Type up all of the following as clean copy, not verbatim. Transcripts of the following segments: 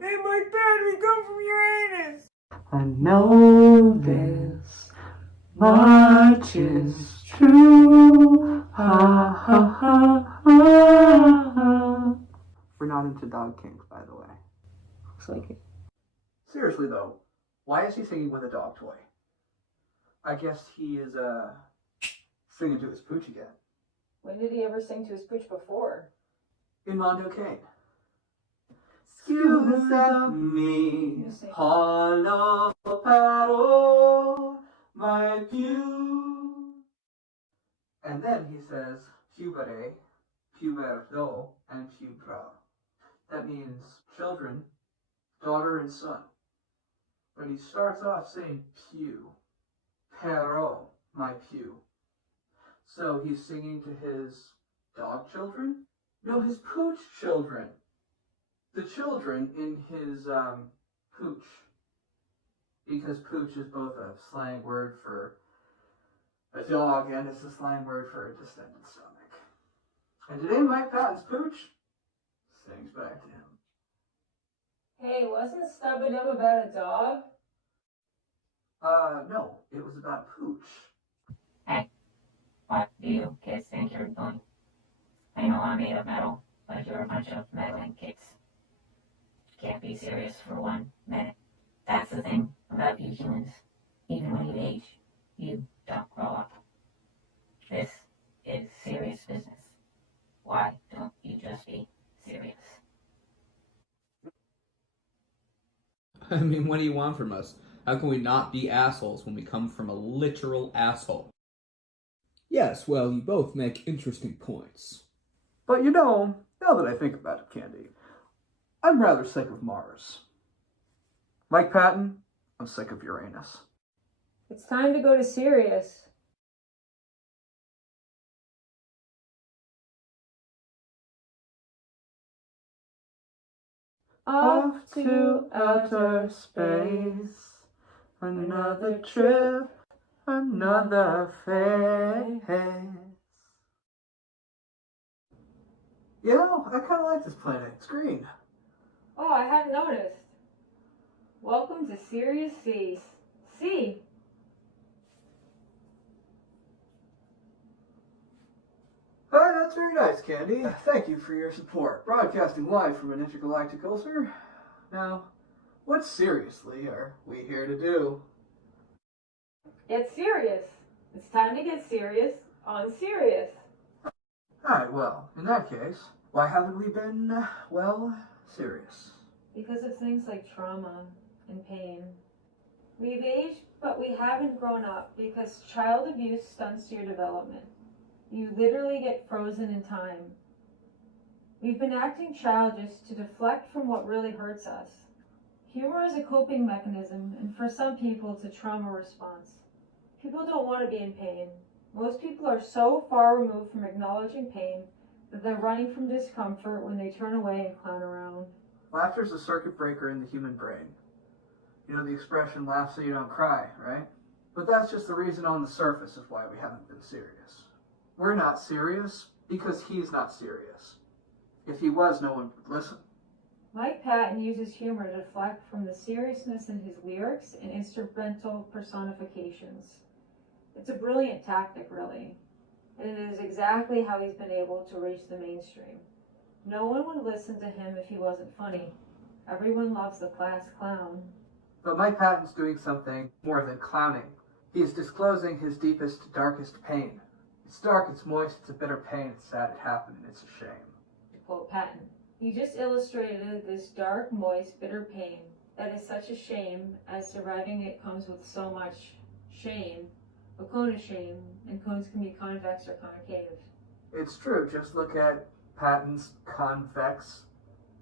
Hey, Mike, Dad, we come from Uranus. I know this much is true. Ha ha ha ha. We're not into dog kink, by the way. Looks like it. Seriously though, why is he singing with a dog toy? I guess he is singing to his pooch again. When did he ever sing to his pooch before? In Mondo Cane. Scusa mi, hollow paro, my pew. And then he says pubere, puberto, and pubra. That means children, daughter and son. But he starts off saying pew, pero, my pew. So he's singing to his dog children? No, his pooch children. The children in his pooch. Because pooch is both a slang word for a dog and it's a slang word for a distended stomach. And today Mike Patton's pooch sings back to him. Hey, wasn't Stubba Dub about a dog? No, it was about pooch. Hey, what do you kids think you're doing? I know I'm made of metal, but you're a bunch of meddling kids. Can't be serious for 1 minute. That's the thing about you humans. Even when you age, you don't grow up. This is serious business. Why don't you just be serious? I mean, what do you want from us? How can we not be assholes when we come from a literal asshole? Yes, well, you both make interesting points. But you know, now that I think about it, Candy, I'm rather sick of Mars. Mike Patton, I'm sick of Uranus. It's time to go to Sirius. Off to outer space, another trip, another phase. You know, I kind of like this planet. It's green. Oh, I hadn't noticed. Welcome to Sirius C. C. Hi, that's very nice, Candy. Thank you for your support. Broadcasting live from an intergalactic ulcer. Now, what seriously are we here to do? Get serious. It's time to get serious on Sirius. Alright, well, in that case, why haven't we been, well, serious? Because of things like trauma and pain. We've aged, but we haven't grown up because child abuse stunts your development. You literally get frozen in time. We've been acting childish to deflect from what really hurts us. Humor is a coping mechanism, and for some people, it's a trauma response. People don't want to be in pain. Most people are so far removed from acknowledging pain that they're running from discomfort when they turn away and clown around. Laughter's a circuit breaker in the human brain. You know the expression, laugh so you don't cry, right? But that's just the reason on the surface of why we haven't been serious. We're not serious because he's not serious. If he was, no one would listen. Mike Patton uses humor to deflect from the seriousness in his lyrics and instrumental personifications. It's a brilliant tactic, really, and it is exactly how he's been able to reach the mainstream. No one would listen to him if he wasn't funny. Everyone loves the class clown. But Mike Patton's doing something more than clowning. He is disclosing his deepest, darkest pain. It's dark, it's moist, it's a bitter pain, it's sad it happened, and it's a shame. To quote Patton, he just illustrated this dark, moist, bitter pain that is such a shame, as surviving it comes with so much shame. A cone is shame, and cones can be convex or concave. It's true, just look at Patton's convex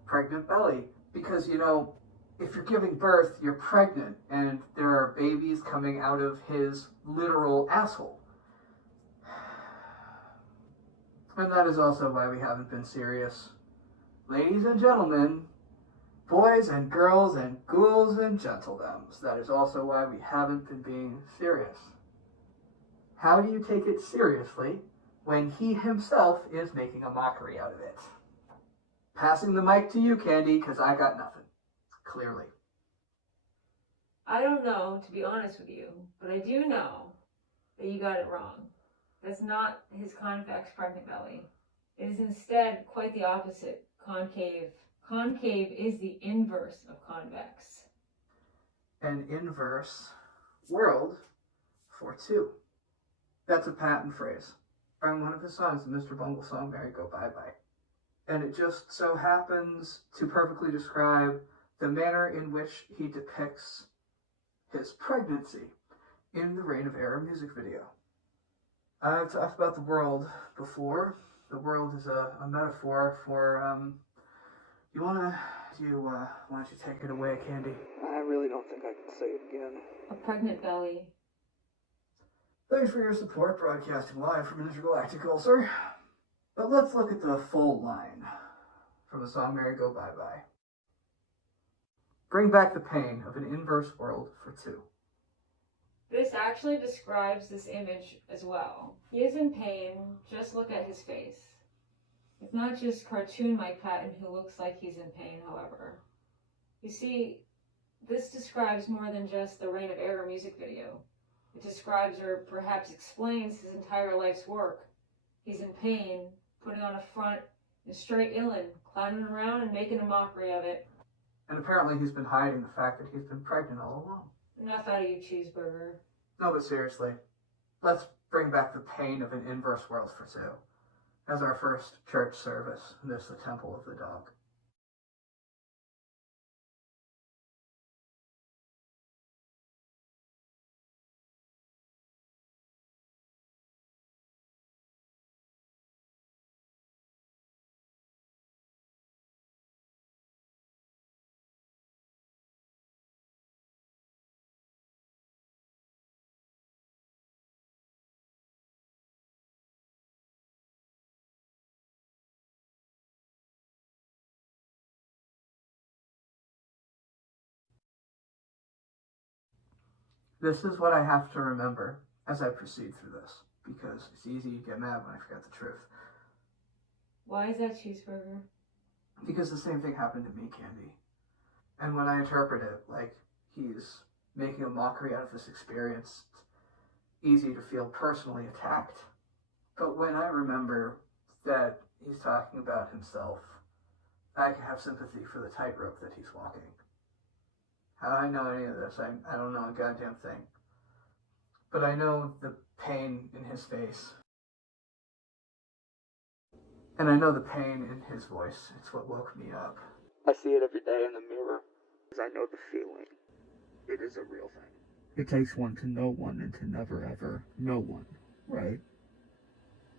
pregnant belly. Because, you know, if you're giving birth, you're pregnant, and there are babies coming out of his literal asshole. And that is also why we haven't been serious. Ladies and gentlemen, boys and girls and ghouls and gentledoms, that is also why we haven't been being serious. How do you take it seriously when he himself is making a mockery out of it? Passing the mic to you, Candy, because I got nothing. clearly. I don't know, to be honest with you, but I do know that you got it wrong. That's not his convex pregnant belly. It is instead quite the opposite, concave. Concave is the inverse of convex. An inverse world for two. That's a Patton phrase from one of his songs, the Mr. Bungle song, Merry Go Bye Bye. And it just so happens to perfectly describe the manner in which he depicts his pregnancy in the Reign of Error music video. I've talked about the world before. The world is a metaphor for, why don't you take it away, Candy? I really don't think I can say it again. A pregnant belly. Thanks for your support, broadcasting live from Intergalactic Ulcer. But let's look at the full line from the song Merry Go Bye Bye. Bring back the pain of an inverse world for two. This actually describes this image as well. He is in pain, just look at his face. It's not just cartoon Mike Patton who looks like he's in pain, however. You see, this describes more than just the Reign of Error music video. It describes or perhaps explains his entire life's work. He's in pain, putting on a front in straight Illin, clowning around and making a mockery of it. And apparently he's been hiding the fact that he's been pregnant all along. Enough out of you, cheeseburger. No, but seriously, let's bring back the pain of an inverse world for two as our first church service in this, the Temple of the Dog. This is what I have to remember as I proceed through this, because it's easy to get mad when I forget the truth. Why is that, cheeseburger? Because the same thing happened to me, Candy. And when I interpret it like he's making a mockery out of this experience, it's easy to feel personally attacked. But when I remember that he's talking about himself, I can have sympathy for the tightrope that he's walking. How do I know any of this? I don't know a goddamn thing. But I know the pain in his face. And I know the pain in his voice. It's what woke me up. I see it every day in the mirror. Because I know the feeling. It is a real thing. It takes one to know one and to never ever know one, right?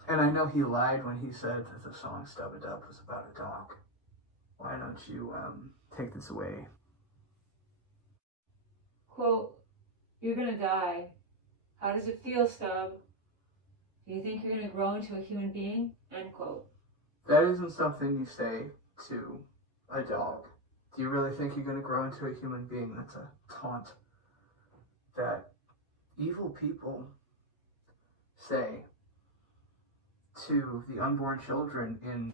And I know he lied when he said that the song Stub a Dub was about a dog. Why don't you, take this away? Quote, you're gonna die. How does it feel, Stub? Do you think you're gonna grow into a human being? End quote. That isn't something you say to a dog. Do you really think you're gonna grow into a human being? That's a taunt that evil people say to the unborn children in...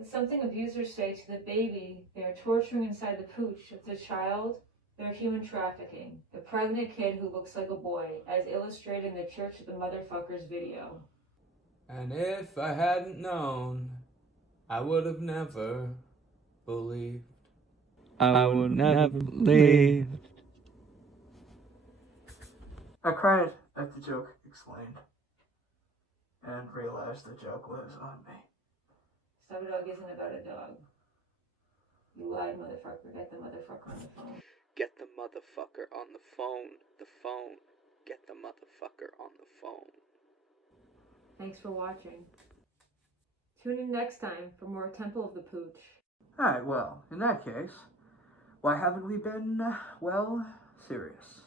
It's something abusers say to the baby they are torturing inside the pooch of the child. They're human trafficking. The pregnant kid who looks like a boy, as illustrated in the Church of the Motherfuckers video. And if I hadn't known, I would have never believed. I would never believed. I cried at the joke explained and realized the joke was on me. Stub a Dog isn't about a dog. You lied, motherfucker. Get the motherfucker on the phone. Get the motherfucker on the phone. The phone. Get the motherfucker on the phone. Thanks for watching. Tune in next time for more Temple of the Pooch. Alright, well, in that case, why haven't we been, well, serious?